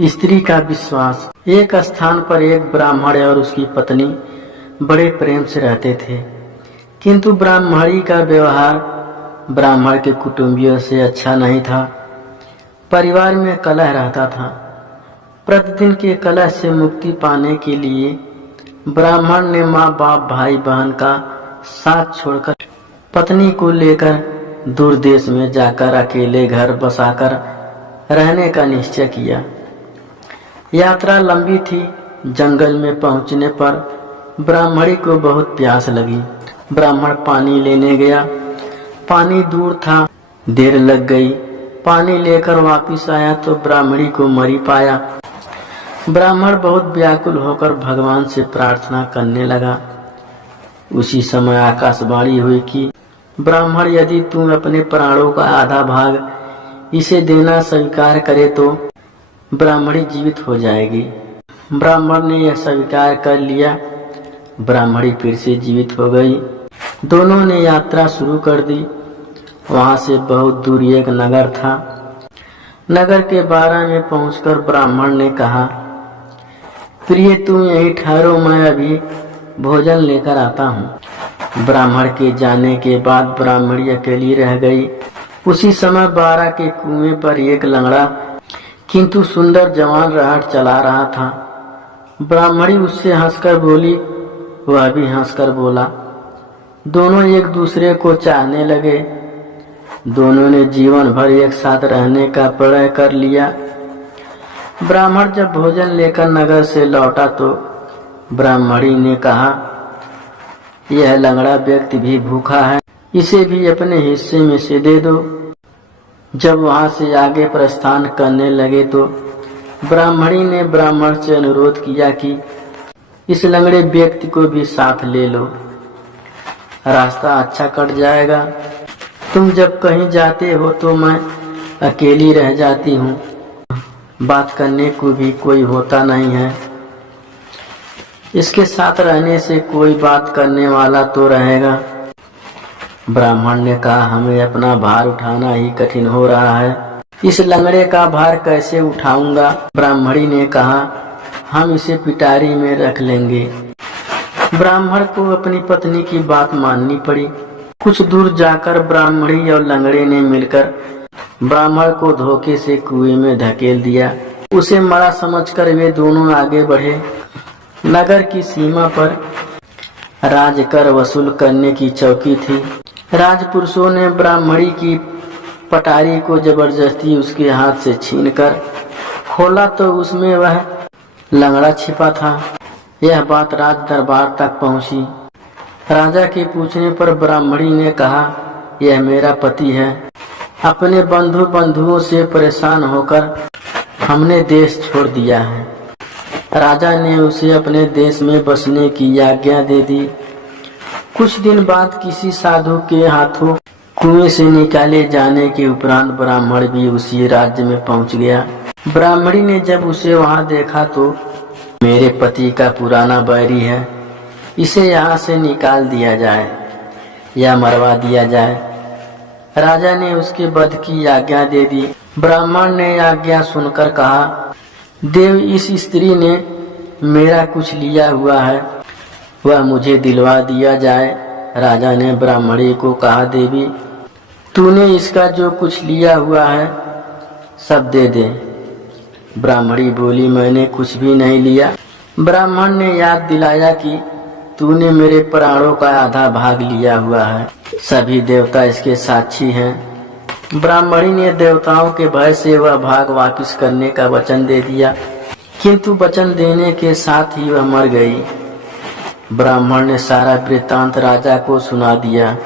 स्त्री का विश्वास। एक स्थान पर एक ब्राह्मण और उसकी पत्नी बड़े प्रेम से रहते थे, किंतु ब्राह्मणी का व्यवहार ब्राह्मण के कुटुंबियों से अच्छा नहीं था। परिवार में कलह रहता था। प्रतिदिन के कलह से मुक्ति पाने के लिए ब्राह्मण ने माँ बाप भाई बहन का साथ छोड़कर पत्नी को लेकर दूर देश में जाकर अकेले घर बसाकर रहने का निश्चय किया। यात्रा लंबी थी। जंगल में पहुंचने पर ब्राह्मणी को बहुत प्यास लगी। ब्राह्मण पानी लेने गया। पानी दूर था, देर लग गई। पानी लेकर वापस आया तो ब्राह्मणी को मरी पाया। ब्राह्मण बहुत व्याकुल होकर भगवान से प्रार्थना करने लगा। उसी समय आकाशवाणी हुई कि ब्राह्मण, यदि तू अपने प्राणों का आधा भाग इसे देना स्वीकार करे तो ब्राह्मणी जीवित हो जाएगी। ब्राह्मण ने यह स्वीकार कर लिया। ब्राह्मणी फिर से जीवित हो गई। दोनों ने यात्रा शुरू कर दी। वहां से बहुत दूर एक नगर था। नगर के बारह में पहुंचकर ब्राह्मण ने कहा, प्रिय तुम यहीं ठहरो, मैं अभी भोजन लेकर आता हूँ। ब्राह्मण के जाने के बाद ब्राह्मणी अकेली रह गई। उसी समय बारह के कुएं पर एक लंगड़ा किंतु सुंदर जवान रहट चला रहा था। ब्राह्मणी उससे हंसकर बोली, वह भी हंसकर बोला। दोनों एक दूसरे को चाहने लगे। दोनों ने जीवन भर एक साथ रहने का प्रण कर लिया। ब्राह्मण जब भोजन लेकर नगर से लौटा तो ब्राह्मणी ने कहा, यह लंगड़ा व्यक्ति भी भूखा है, इसे भी अपने हिस्से में से दे दो। जब वहां से आगे प्रस्थान करने लगे तो ब्राह्मणी ने ब्राह्मण से अनुरोध किया कि इस लंगड़े व्यक्ति को भी साथ ले लो, रास्ता अच्छा कट जाएगा। तुम जब कहीं जाते हो तो मैं अकेली रह जाती हूँ, बात करने को भी कोई होता नहीं है। इसके साथ रहने से कोई बात करने वाला तो रहेगा। ब्राह्मण ने कहा, हमें अपना भार उठाना ही कठिन हो रहा है, इस लंगड़े का भार कैसे उठाऊंगा। ब्राह्मणी ने कहा, हम इसे पिटारी में रख लेंगे। ब्राह्मण को अपनी पत्नी की बात माननी पड़ी। कुछ दूर जाकर ब्राह्मणी और लंगड़े ने मिलकर ब्राह्मण को धोखे से कुएं में धकेल दिया। उसे मरा समझकर वे दोनों आगे बढ़े। नगर की सीमा पर राजकर वसूल करने की चौकी थी। राजपुरुषों ने ब्राह्मणी की पटारी को जबरदस्ती उसके हाथ से छीनकर खोला तो उसमें वह लंगड़ा छिपा था। यह बात राज दरबार तक पहुंची। राजा के पूछने पर ब्राह्मणी ने कहा, यह मेरा पति है। अपने बंधुओं से परेशान होकर हमने देश छोड़ दिया है। राजा ने उसे अपने देश में बसने की आज्ञा दे दी। कुछ दिन बाद किसी साधु के हाथों कुएं से निकाले जाने के उपरांत ब्राह्मण भी उसी राज्य में पहुंच गया। ब्राह्मणी ने जब उसे वहां देखा तो, मेरे पति का पुराना बैरी है, इसे यहाँ से निकाल दिया जाए या मरवा दिया जाए। राजा ने उसके वध की आज्ञा दे दी। ब्राह्मण ने आज्ञा सुनकर कहा, देव, इस स्त्री ने मेरा कुछ लिया हुआ है, वह मुझे दिलवा दिया जाए। राजा ने ब्राह्मणी को कहा, देवी, तूने इसका जो कुछ लिया हुआ है सब दे दे। ब्राह्मणी बोली, मैंने कुछ भी नहीं लिया। ब्राह्मण ने याद दिलाया कि तूने मेरे प्राणों का आधा भाग लिया हुआ है, सभी देवता इसके साक्षी हैं। ब्राह्मणी ने देवताओं के भय से वह भाग वापस करने का वचन दे दिया, किंतु वचन देने के साथ ही वह मर गई। ब्राह्मण ने सारा वृत्तांत राजा को सुना दिया।